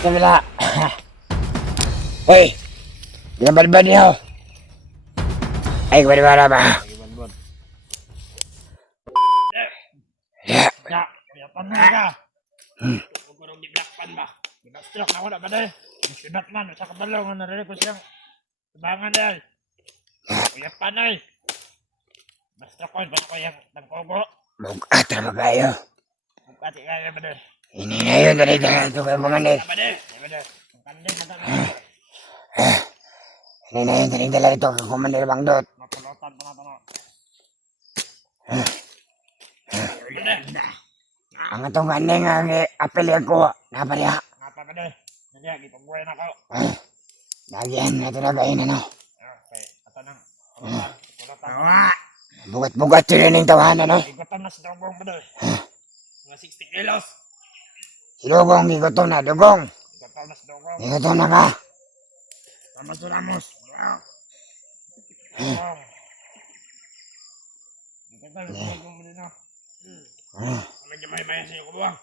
Kabila. Hoy! Ginabalban niyo! Ay, kabala ba? Yeah. Ya, kuyapan mo ka. Huwag ko nung di-blackpan ba? Di-backstroke na ako na ba dahil? Si Batman, sa kabalaw nga narinig ko siyang sabangan dahil. Kuyapan na eh. Backstroke ko, ba't ko yung tangkogo? Bukat na kayo. Bukati kaya ba dahil? Ini na yun, ganito na ito kayo mga nil. Ba dahil? Ba dahil? Ang kandil na tayo. Ini na yun, ganito na ito kayo kumandir bang dot. Mapulutan pa na ito. Ang itong ganing ang apelya ko, napariya. Ngapa ba dahil? Nandiyan, ipagbuhay na ako. Lagyan na ito na kayo na no. Okay, ito nang pulutan. Pulutan. Bugat-bugat yun yung tawanan no. Igutan na sa dugong ba dahil? Mga 60 kilos. Si Dugong, igutom na, Dugong. Igutan na sa dugong. Igutom na ka. Ramos to Ramos. Dugong. Igutan na sa dugong mo din na. Medyo may sa iyo ko buwang.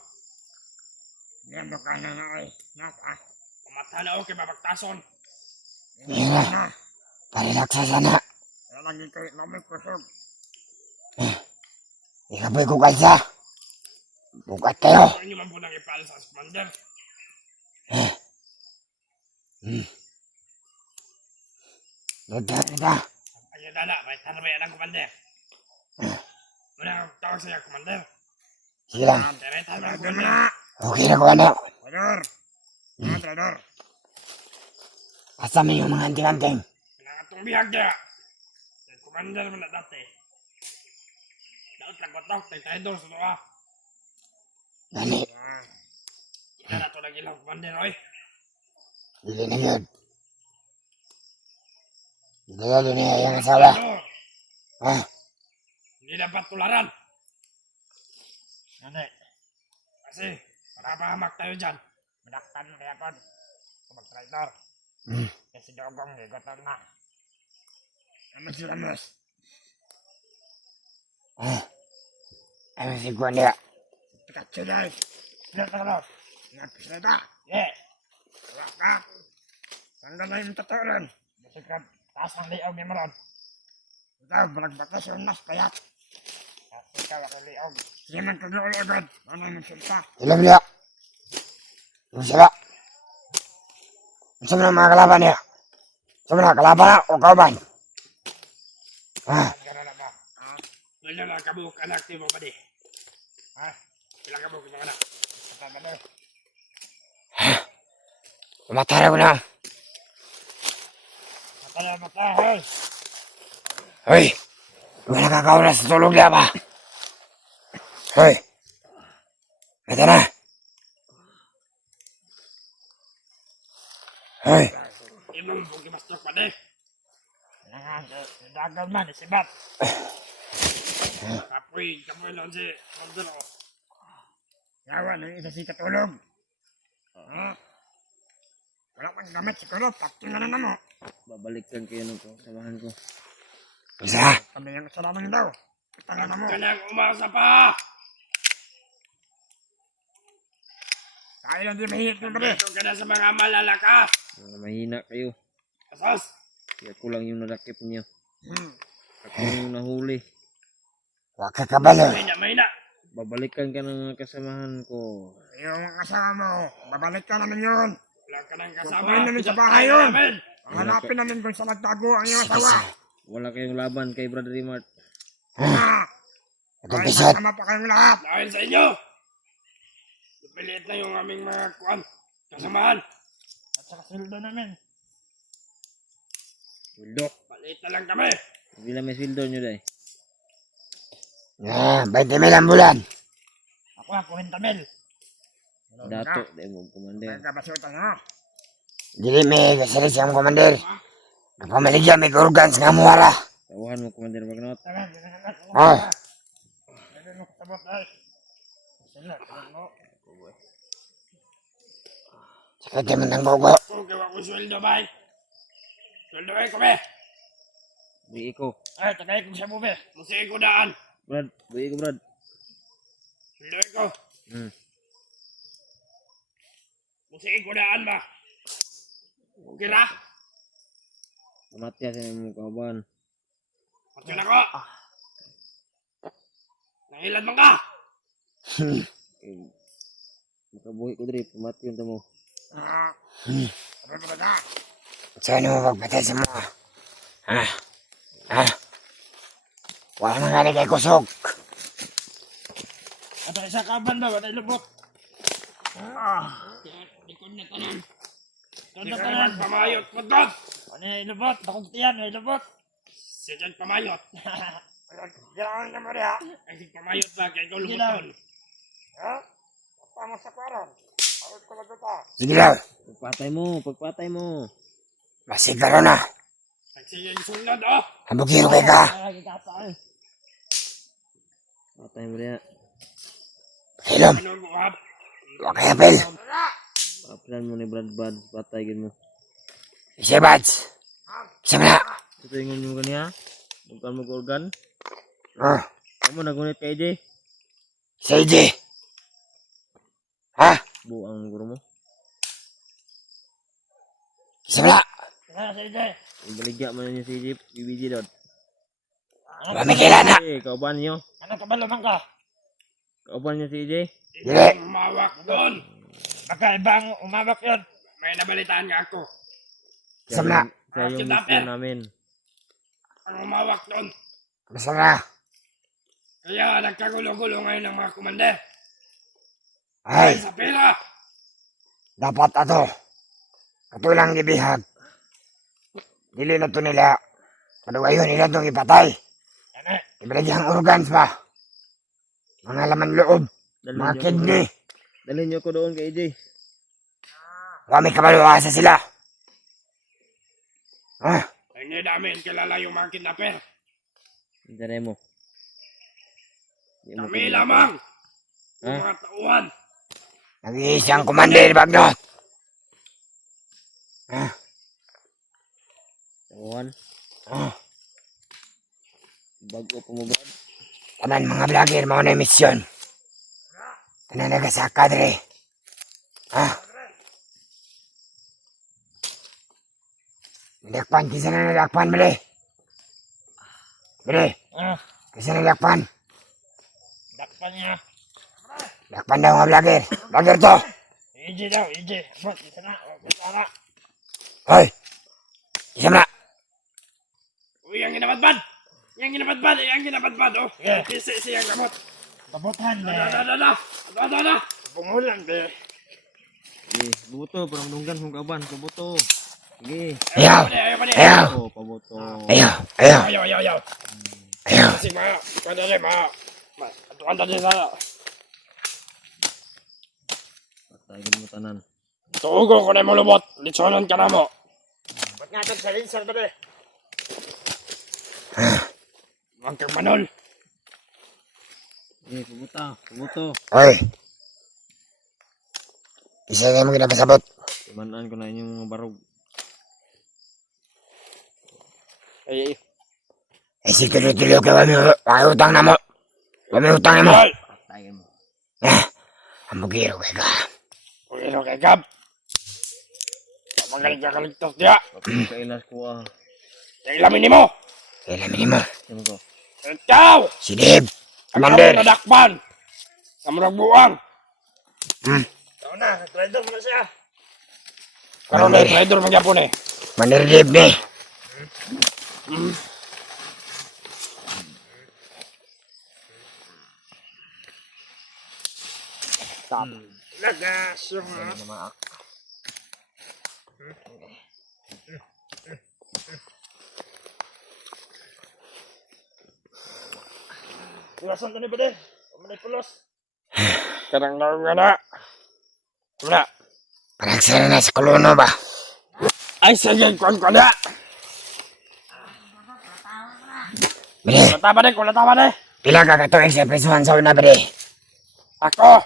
Ngayon ba ka na nga eh. Naka. Kumata na ako kay babagtason. Yan na. Parilaksa sana. Kaya lang yung kayo namin kusog. Ikapoy ko kalsa. Bukat kayo. Kaya nyo man po nang ipala sa commander. Nagda. Ayun na, may tarabayan ang commander. Muna ang tawag sa'yo, commander. Sige lang. May tarabayan ang commander. Okay na ko ano. Traidor. Mga traidor. Kasama yung mga anting-anting. Pinangatong bihag niya. Yung commander mo na dati. Daot lang batok, tay traidor sa doa. Gani. Ina na ito ng ilang commander, oy. Hindi na yun. Hindi na yun yung asawa. Traidor. Ha? Hindi dapat tularan. Ano eh. Kasi, makapahamak tayo dyan. Madaktan mo kaya kon. Kung mag-traidor. Kasi dogong, igutan na. Ramos si Ramos. Ano si Juan niya? Pikachu guys. Silat na ka Silat na. Yeah. Wala ka. Tanggal na yung totoo rin. Basikat, taas ang liaw ni Maron. Ikaw, balagbatas yung nas kayat. Kasi ikaw ako liaw. Sige man kagawin agad. Ano yung magsulta? Ilang niya? Yung sila. Gusto mo ng mga kalaban niya? Gusto mo na kalaban na o kauban? Gano'n na ba? Ganyan lang kabuk anak ni mo ba di? Ha? Ilang kabuk yung mga anak? Sa ba Umatara ko na. Mata, hoy! Hoy! Huwag nakakauna sa tulog niya ba? Hoy! Mata na! Hoy! Imong bugi mastrok pa di? Dagal man, isibat. Kapoy lang si Mondor o. Yawan, ang isa si katulog. Wala pang gamit siguro, pakingan na mo. Babalikan kayo ng samahan ko. Isa! Kami yung kasalanan daw. Pakingan na mo. Kanyang umasa pa! Kaya lang di mahihit mo ba di? Ito ka na sa mga malalakas. Mga mahina kayo. Asas! Kaya kulang yung nadakip niyo. Ako yung nahuli. Huwag ka kabalo. Mahina. Babalikan ka ng kasamahan ko. Yung kasama mo, babalik ka namin yun. Wala ka nang kasama. Tutuin namin sa bahay yun. Hanapin namin kung saan nagtago ang iyong asawa. Wala kayong laban kay Brother Mart. Itong Kahit pisot. masama pa kayong lahat. Dahil sa inyo, piliit na yung aming mga kuwan, kasamahan. At saka sildo namin. Sweldo. Paliit na lang kami. Bila may sweldo nyo dahi. Ah, 20 mil ang bulan. Ako nga, 40 mil. Dato. Dahil mo commander. Nagkabasutan ha. Dili may kasalit siyang komander. Napamaligyan may organs nga muwara. Tawahan mo commander Magnot. Oh. Hindi mo katabot ay. Sila, mo. Sakit mo ng bogo. Kung gawa ko sweldo ba? Sweldo ay kami. Buhi ko. Ay, tagay ko sa bube. Musik ko daan. Brad. Buhi ko Brad. Hindi ko. Hmm. Musik ko daan ba? Kira? Mati sa imong kauban. Patyon ako. Nahilan man ka. Makabuhi ko diri, pamati yun mo. Ano ba ka? Saan mo pagpatay sa mga? Ha? Ha? Wala nang gani kay kusog. Ato isa kaban ba? Wala ilubot. Di ko na tanan. Di ko na pamayot. Pagod! Wala ilubot. Bakong tiyan. Wala ilubot. Sige pamayot. Girawan ka mo rin ha? Ay pamayot ba? Kaya ikaw lubuton. Ha? Pama sa kwaron. Awit ko lang ito. Sige daw. Pagpatay mo. Masigaro na. Nagsige yung sunod oh. Hambugiro kay ka. Patay mo rin. Hilom. Ano buhat? Wakayapil. Papilan mo ni Brad, patay gid mo. Isa bats. Isa na. Ito yung mo kaniya. Bukan mo organ. Oh. Kamu nagunit kay AJ. Sa AJ. Ha? Buang guru mo. Isa na. Ibaligya man niyo si AJ, BBG dot. Mamikila na. Kauban niyo. Ano ka ba lamang ka? Kauban niyo si AJ. Dili. Umawak doon. Baka ibang umawak yun. May nabalitaan nga ako. Isa na. Sa yung mission namin. Ang umawak doon. Isa na. Kaya nagkagulo-gulo ngayon ng mga komande. Ay, Sa pera. dapat ato. Katulang gibihag. Dili na to nila. Padugayon nila itong ipatay. Yan eh. Ibalagyan ang organs pa. Mga laman loob. Mga kidney. Dalhin niyo ko doon kay AJ. Kami kabaluasa sila. Ha? Hindi namin kilala yung mga kidnapper. Diyan mo. Kami lamang. Ha? Yung mga tauhan. Nag-iisang kumander Bagnot. Ha? Tawon. Ha? Bago pa mo Brad. Taman mga vlogger, mao na misyon. Tanan nagasaka dre. Ha? Nilakpan, kisa na nilakpan, bali. Bali, kisa na nilakpan. Dakpan niya. Lakpan daw mga vlogger. Vlogger to. EJ daw, EJ. Abot, isa na. Wala. Hoy! Isa na. Uy, ang ginabadbad. Yang ginabadbad, yang ginabadbad, oh. Kisi siyang gamot. Tabotan, be. Ada. Pungulan, be. Sige, buto parang dunggan kung kauban, pabuto. Sige. Ayaw! Ayaw. Ayaw! Oh, pabuto. Ayaw! Ayaw! Ayaw. Ayaw! Kasi ma, kada rin, ma. Atuan tadi sa. Patay gid mo tanan. Tugo ko na mo lubot. Litsonon ka na mo. Ba't nga sa linsan ba, be? Huwag kang manol. Eh, pabuto. Hoy! Isa kayo mo kinapasabot. Imanan ko na inyong mga barog. Ay. Eh, si tuloy-tuloy ka, wami utang na mo. Wami utang na mo. Patay mo. Ang bugiro kay ka. Uy, ano kay Gab? Magaling ka kaligtas diya. Patay ka ilas ko ah. Kailamin ni mo. Kailan mo? Sino ko? Ikaw! Si Dave. Ang Commander. kamo nadakpan. Kamu nagbuang. Hmm. Ikaw na, nag-rider mo na siya. Karoon na, rider mo gyapon eh. Commander Dave ni. Lagas yung Pulasan to ni ba de? Umanay pulos. Kanang na. Wala. Parang sana na sa kolono ba? Ay, sige, kon ko na. Bili, Kulata ba de? pila ka katuig sa presuhan sa una, bili. Ako.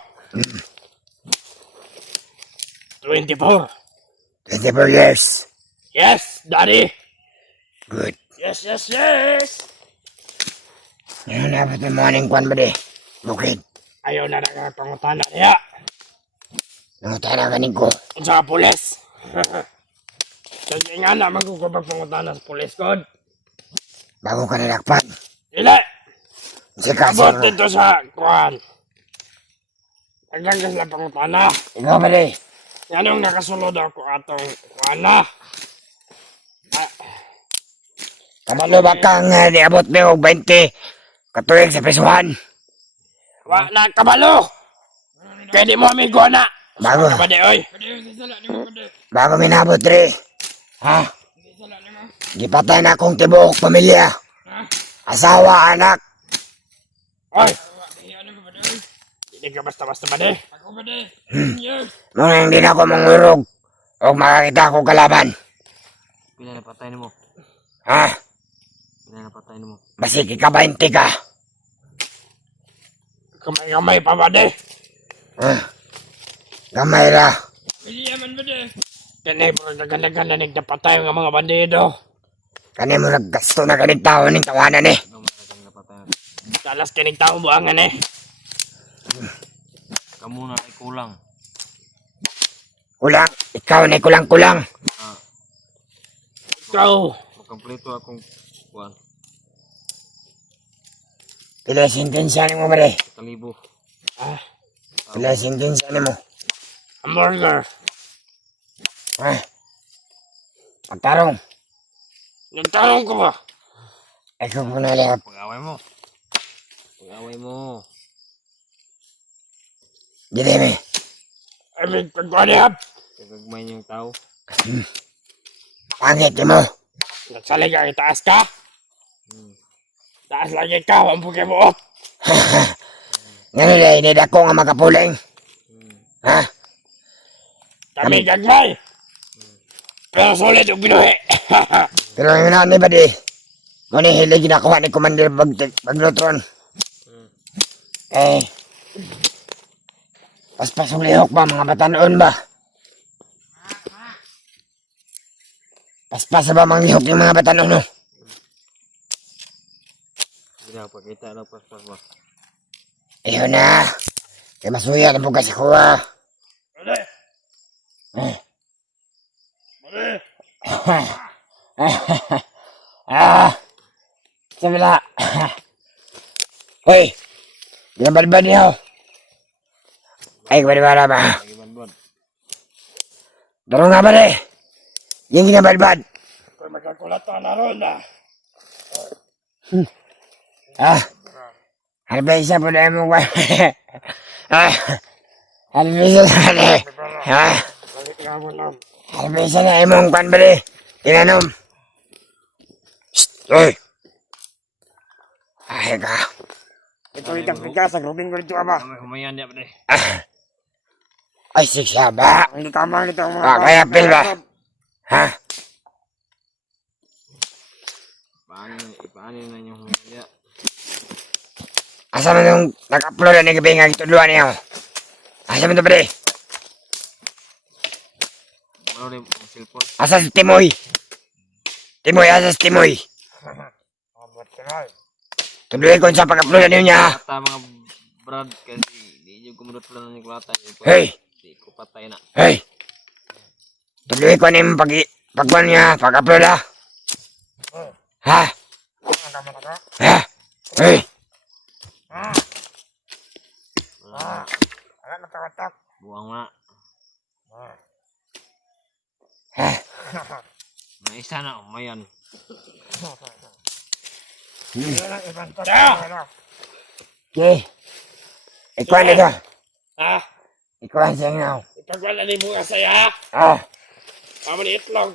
24. 24 years. Yes, daddy. Good. Yes. Ano na ba ito morning kwan, bili? Bukid. Ay, Ayaw na nga pangutana niya. Nangutan na ganing ko. Sa pulis. Kasi nga na magkukubag pangutana sa pulis ko. Bago ka nilakpan. Dili. Si kasi Abot mo. dito sa kuhan. Hanggang sila pangutana. Ikaw ba di? Yanong nakasulod ako atong kuhan na. Kabalo ba kang niabot mo og 20 katuig sa prisuhan? Wa na kabalo. Pwede mo amigo na. Bago. Kabade oy. Bago minabot ri. Ha? Gipatay na akong tibuok pamilya. Asawa, anak. Oy. Hindi ka basta-basta ba de? Ako ba de? Nung hindi na ako mangurog. O makakita ako kalaban. Pila na patay mo. Ha? Pila na patay mo. Basig ika-20 ka. Kamay-kamay pa ba de? Ha? Gamay ra. Biliyaman ba de? Kanay po nagaganda-ganda nagdapatay ng mga bandido. Kani mo naggasto na ganit tao ning tawanan eh. Ano man na patay. Talas kinig tao buangan eh. Kamu na ay kulang. Kulang. Ikaw na kulang-kulang. Ah, Ikaw. kompleto akong kuan. Pila sintensya ni mo ba de? 1,000. Ah, Pila sintensya ni mo. hamburger. Ha? Pagtarong. Nagtanong ko ba? Ikaw po na lihat. Pag-away mo. Pag-away mo. Jadi me. Ay, may pagkwanihap. Kagagmay niyong tao. Pangit ni mo. Nagsalig ang itaas ka. Hmm. Taas lagi ka. Ang buki mo. Ngayon na inid ako nga makapuling. Hmm. Ha? Kami gagmay. Pero sulit yung binuhi. Pero yung nani ba di? Muna hilig ginakuha ni Commander Baglotron. Hmm. Eh. Paspasong lihok ba mga batanon ba? Paspas ba mga lihok yung mga batanon no? Hindi na pagkita na pas-pas ba. Iyo na. Kaya masuya na po kasi ko ah. Mali. Eh. Mali. Sabila. Hoy. Ginabalban niyo. Ay, balbala ba? Lagi banduan. Daro nga ba rin? Yung ginabalban. Kung magkakulatan na ron na. Halbay isa po na yung mga. Halbay isa na rin. Balik nga mo lang. Halbay isa na yung kwan ba rin? Tinanom. Shhh! Uy! Ay ka. Ito ikang sa grubing ko dito ama. Kamay humayan niya ba de. Ay, siksya ba? Hindi tama kita mga. Kaya pil ba? Ha? Paano na niyong humayan niya. Asa mo nung nag-upload na gabi nga ituluan niyo? Asa mo ito ba rin? Ano rin ang cellphone. Asa si Timoy? Timoy, asa si Timoy? Abot ka na. Tuloy ko sa pag-upload na niya. Kata mga brad kasi di nyo kumudot lang ng kulata. Hey! Di ko patay na. Hey! Tuloy ko na yung pag-upload niya, pag-upload ha? Ha? Ano naman ako? Ha? Hey! Ano na tawatak? Buang na. Ha? May isa na umayan. Hindi lang ibang tawatak. Okay. Ikaw na ito. Ha? Ikaw ang singaw. Ipagwala ni mga saya. Ah. Mama ni itlog.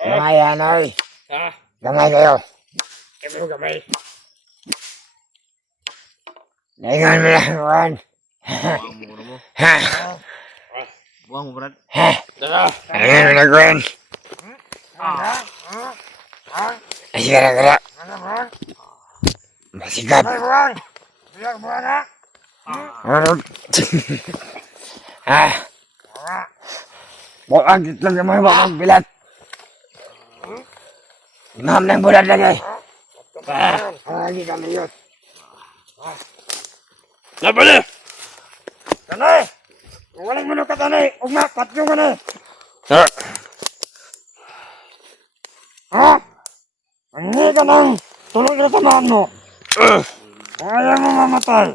Gamay yan, oy. Ha? Gamay kayo. Kami mo gamay. Naingan mo lang, Juan. Buang mo mo. Ha? Buang mo brad. Ha? Dala. Naingan mo lang, Juan. Ay, gara-gara. Masikap. Buwan! Bilang buwan ha? Ano? Ha? Bukag itlog yung mga bakang bilat. Imam ng bulat lagi. Lagi kami yun. Nabali! Tanay! Kung walang muno ka tanay, ugma, patyo ka na. Ha? Ha? Hindi ka nang tulog na samahan mo. Kung ayaw mo mamatay.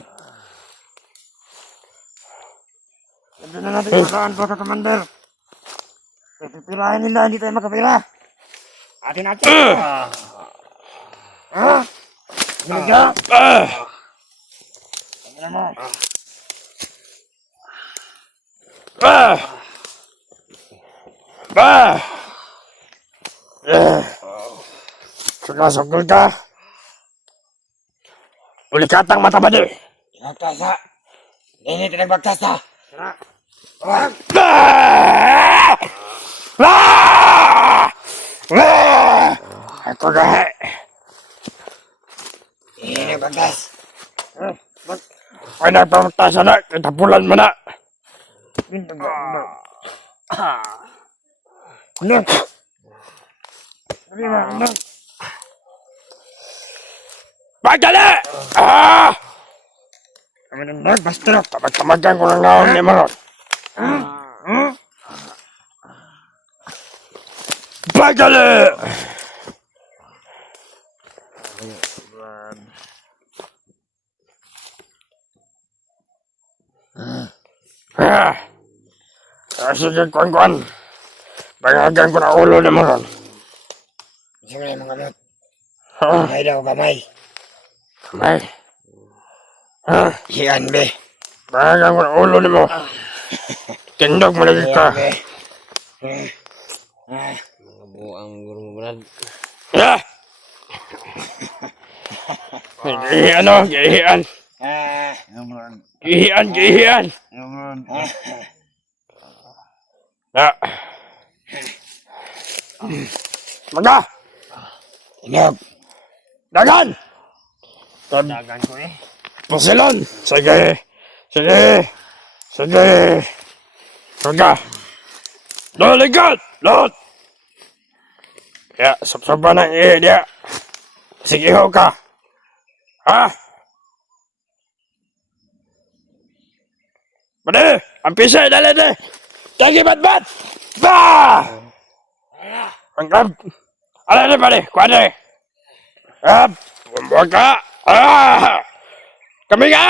Hindi na natin kasaan po sa commander. Pipirahin nila, hindi tayo makapira. Atin natin. Ha? Hindi ka? Ano mo? Sugasugol ka. Ulikatang matabadi. Nagtasa. Hindi tinagbagtasa. Ako gahe. Hindi nagbagtas. Ay nagpamagtasa na. Kitapulan mo na. Kunin. Sabi mo, kunin. Pagdali! Kami nang nagbasta. Tamag-tamagan ko ng naon ni Maron. Pagdali! Sige, kuan-kuan. Bangagan ko na ulo ni Maron. Sige na mga gamot. Kamay daw, kamay. Kamay. Hiyan be. Bangagan ko na ulo ni mo. Tindog mo lagi ka. Mga buang guru mo Brad. Ya! Gihian. Gihian. Ya. Maga! Inog. Dagan! Dagan ko eh. Pasilon! Sige! Maga! Laligat! Lot! Ya, sab-saba ng iya dia. Sige ho ka. Ha? Bade! Ang pisay, dali de! Tagi bat-bat! Ba! Ang grab! Ala de pare, kuadre! Ab! Bumbog ka! Kami ka!